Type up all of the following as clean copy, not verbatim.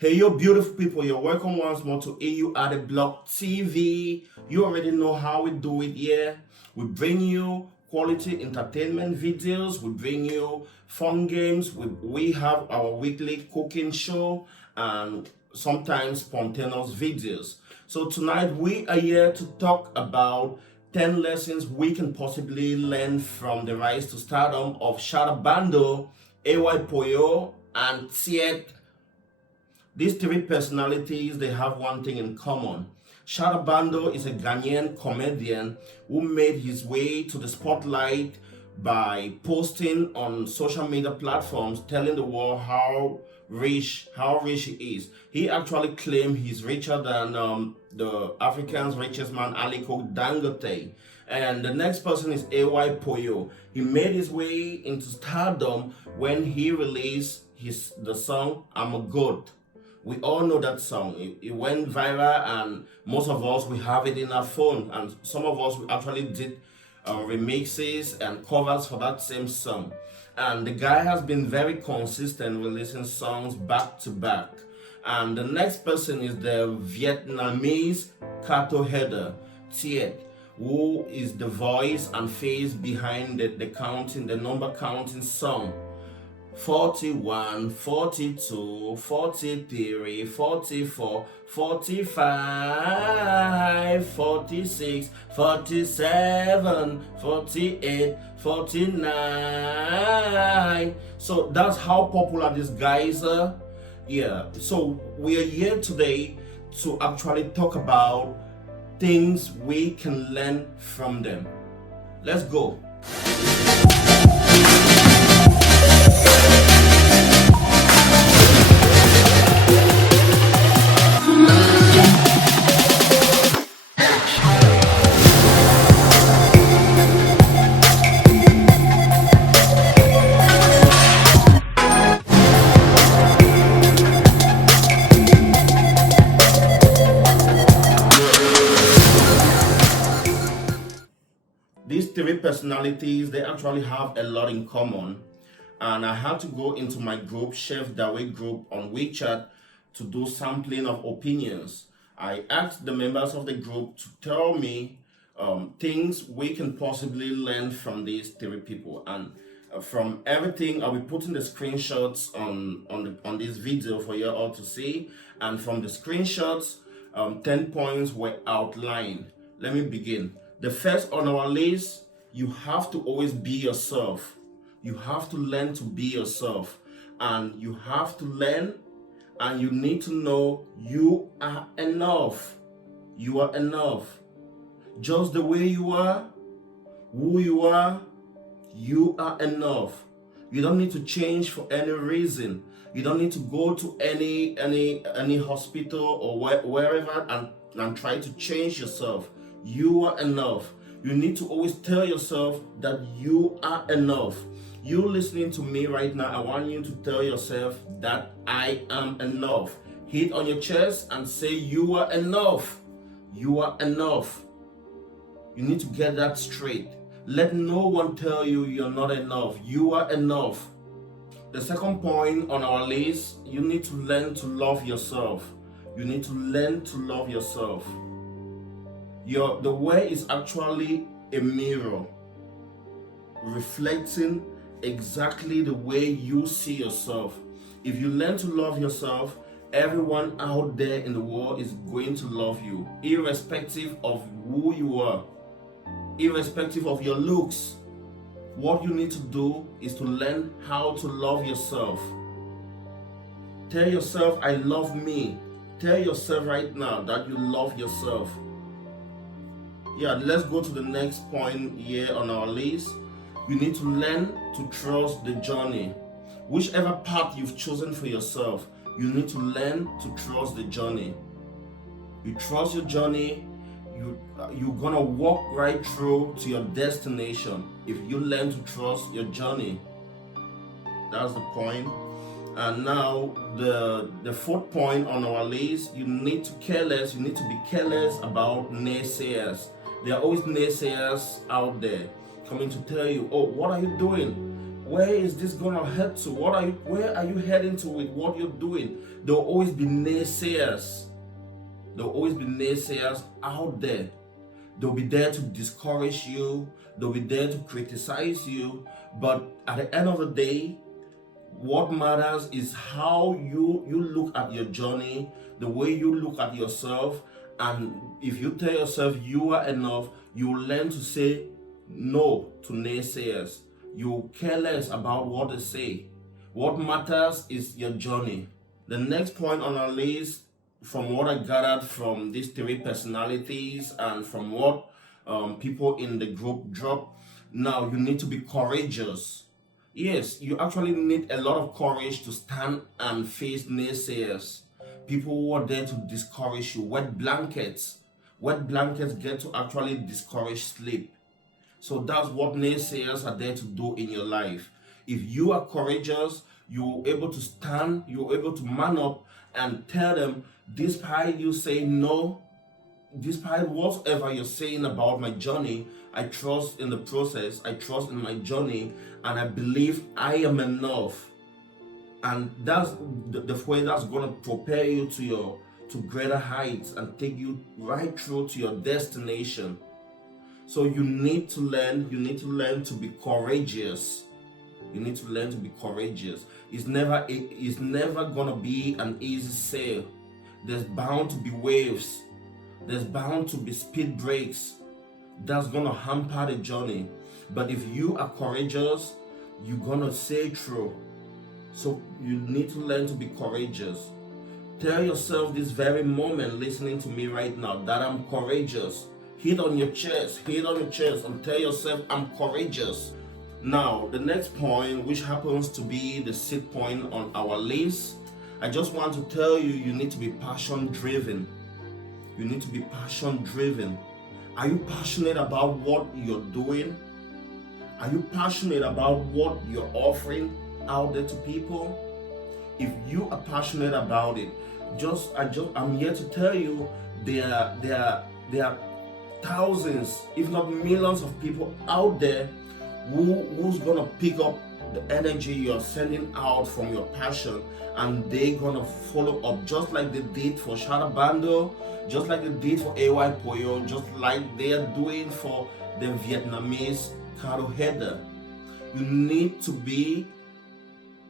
Hey, you beautiful people, you're welcome once more to AU at the Block TV. You already know how we do it here. We bring you quality entertainment videos, we bring you fun games, we have our weekly cooking show, and sometimes spontaneous videos. So tonight we are here to talk about 10 lessons we can possibly learn from the rise to stardom of Shatta Bandle, Ay Poyoo, and Ytiet. These three personalities, they have one thing in common. Shatta Bandle is a Ghanaian comedian who made his way to the spotlight by posting on social media platforms telling the world how rich he is. He actually claimed he's richer than the African's richest man, Aliko Dangote. And the next person is Ay Poyoo. He made his way into stardom when he released the song I'm a Goat. We all know that song. It went viral, and most of us, we have it in our phone, and some of us, we actually did remixes and covers for that same song. And the guy has been very consistent releasing songs back to back. And the next person is the Vietnamese cattle header, Ytiet, who is the voice and face behind the number counting song. 41, 42, 43, 44, 45, 46, 47, 48, 49. So that's how popular these guys are. Yeah, so we are here today to actually talk about things we can learn from them. Let's go. These three personalities, they actually have a lot in common. And I had to go into my group, Chef Dawei group on WeChat, to do sampling of opinions. I asked the members of the group to tell me things we can possibly learn from these three people. And from everything, I'll be putting the screenshots on this video for you all to see. And from the screenshots, 10 points were outlined. Let me begin. The first on our list, you have to always be yourself. You have to learn to be yourself. And you have to learn and you need to know you are enough. You are enough. Just the way you are, who you are enough. You don't need to change for any reason. You don't need to go to any hospital or wherever and try to change yourself. You are enough. You need to always tell yourself that you are enough. You listening to me right now, I want you to tell yourself that I am enough. Hit on your chest and say you are enough. You are enough. You need to get that straight. Let no one tell you you're not enough. You are enough. The second point on our list, you need to learn to love yourself. You need to learn to love yourself. The way is actually a mirror reflecting exactly the way you see yourself. If you learn to love yourself, everyone out there in the world is going to love you, irrespective of who you are, irrespective of your looks. What you need to do is to learn how to love yourself. Tell yourself, I love me. Tell yourself right now that you love yourself. Yeah, let's go to the next point here on our list. You need to learn to trust the journey. Whichever path you've chosen for yourself, you need to learn to trust the journey. You trust your journey, you're gonna walk right through to your destination if you learn to trust your journey. That's the point. And now the fourth point on our list, you need to be careless about naysayers. There are always naysayers out there coming to tell you, oh, what are you doing? Where is this gonna head to? Where are you heading to with what you're doing? There'll always be naysayers. There'll always be naysayers out there. They'll be there to discourage you. They'll be there to criticize you. But at the end of the day, what matters is how you look at your journey, the way you look at yourself. And if you tell yourself you are enough, you will learn to say no to naysayers. You care less about what they say. What matters is your journey. The next point on our list, from what I gathered from these 3 personalities and from what people in the group drop, now you need to be courageous. Yes, you actually need a lot of courage to stand and face naysayers. People who are there to discourage you. Wet blankets get to actually discourage sleep. So that's what naysayers are there to do in your life. If you are courageous, you're able to stand, you're able to man up and tell them, despite you saying no, despite whatever you're saying about my journey, I trust in the process, I trust in my journey, and I believe I am enough. And that's the way that's going to propel you to greater heights and take you right through to your destination. So you need to learn to be courageous. You need to learn to be courageous. It's never gonna be an easy sail. There's bound to be waves. There's bound to be speed breaks. That's gonna hamper the journey. But if you are courageous, you're gonna sail through. So you need to learn to be courageous. Tell yourself this very moment, listening to me right now, that I'm courageous. Hit on your chest, and tell yourself, I'm courageous. Now, the next point, which happens to be the 6th point on our list, I just want to tell you, you need to be passion driven. You need to be passion driven. Are you passionate about what you're doing? Are you passionate about what you're offering out there to people? If you are passionate about it, I'm here to tell you, there are thousands, if not millions of people out there who's gonna pick up the energy you're sending out from your passion, and they're gonna follow up, just like they did for Shatta Bandle, just like they did for Ay Poyoo, just like they are doing for the Vietnamese cattle header. You need to be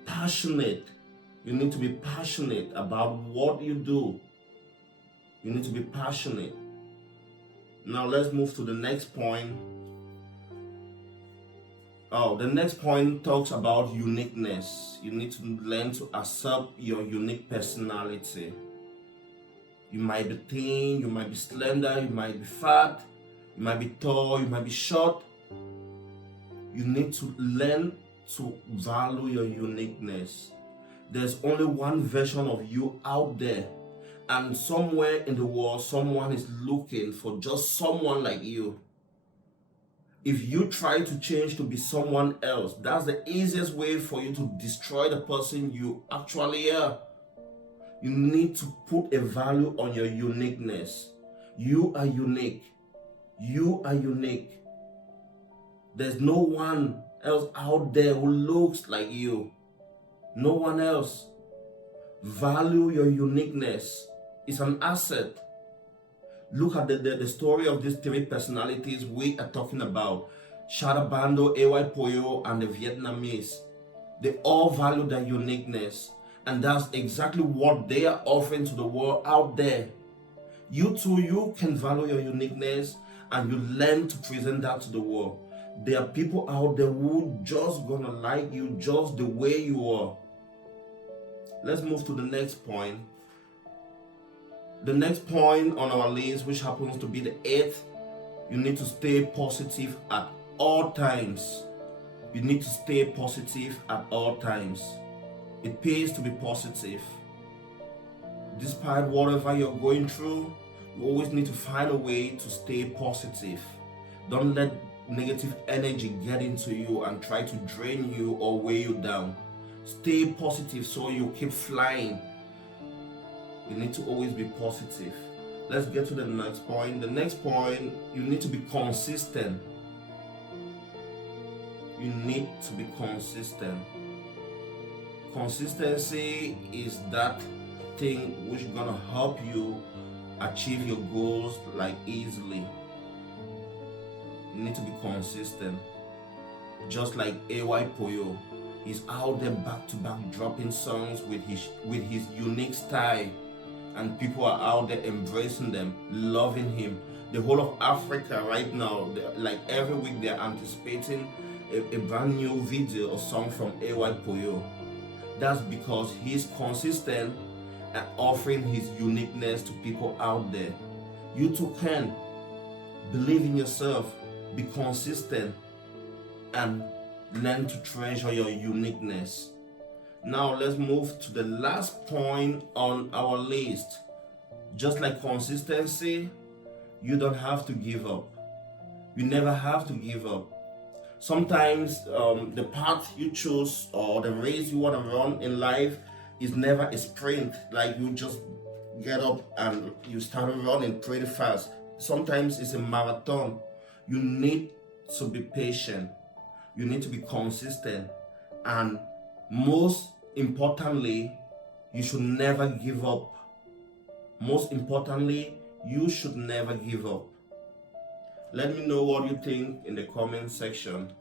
passionate. You need to be passionate about what you do. You need to be passionate. Now let's move to the next point. The next point talks about uniqueness. You need to learn to accept your unique personality. You might be thin, you might be slender, you might be fat, you might be tall, you might be short. You need to learn to value your uniqueness. There's only one version of you out there. And somewhere in the world, someone is looking for just someone like you. If you try to change to be someone else, that's the easiest way for you to destroy the person you actually are. You need to put a value on your uniqueness. You are unique. You are unique. There's no one else out there who looks like you. No one else. Value your uniqueness. It's an asset. Look at the story of these 3 personalities we are talking about. Shatta Bandle, Ay Poyoo, and the Vietnamese. They all value their uniqueness. And that's exactly what they are offering to the world out there. You too, you can value your uniqueness and you learn to present that to the world. There are people out there who just gonna like you just the way you are. Let's move to the next point. The next point on our list, which happens to be the 8th, you need to stay positive at all times. You need to stay positive at all times. It pays to be positive. Despite whatever you're going through, you always need to find a way to stay positive. Don't let negative energy get into you and try to drain you or weigh you down. Stay positive so you keep flying. You need to always be positive. Let's get to the next point. The next point, you need to be consistent. you need to be consistent. Consistency is that thing which is gonna help you achieve your goals like easily. You need to be consistent. Just like Ay Poyoo, he's out there back to back dropping songs with his unique style, and people are out there embracing them, loving him. The whole of Africa right now, like every week, they're anticipating a brand new video or song from Ay Poyoo. That's because he's consistent and offering his uniqueness to people out there. You too can believe in yourself, be consistent, and learn to treasure your uniqueness. Now let's move to the last point on our list. Just like consistency, you don't have to give up. You never have to give up. Sometimes the path you choose or the race you want to run in life is never a sprint. Like you just get up and you start running pretty fast. Sometimes it's a marathon. You need to be patient. You need to be consistent. And most importantly, you should never give up. Most importantly, you should never give up. Let me know what you think in the comment section,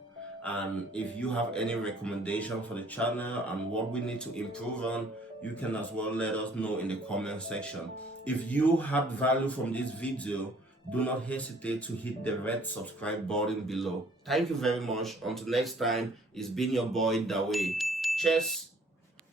and if you have any recommendation for the channel and what we need to improve on, you can as well let us know in the comment section. If you had value from this video, do not hesitate to hit the red subscribe button below. Thank you very much. Until next time, it's been your boy Daway. Cheers.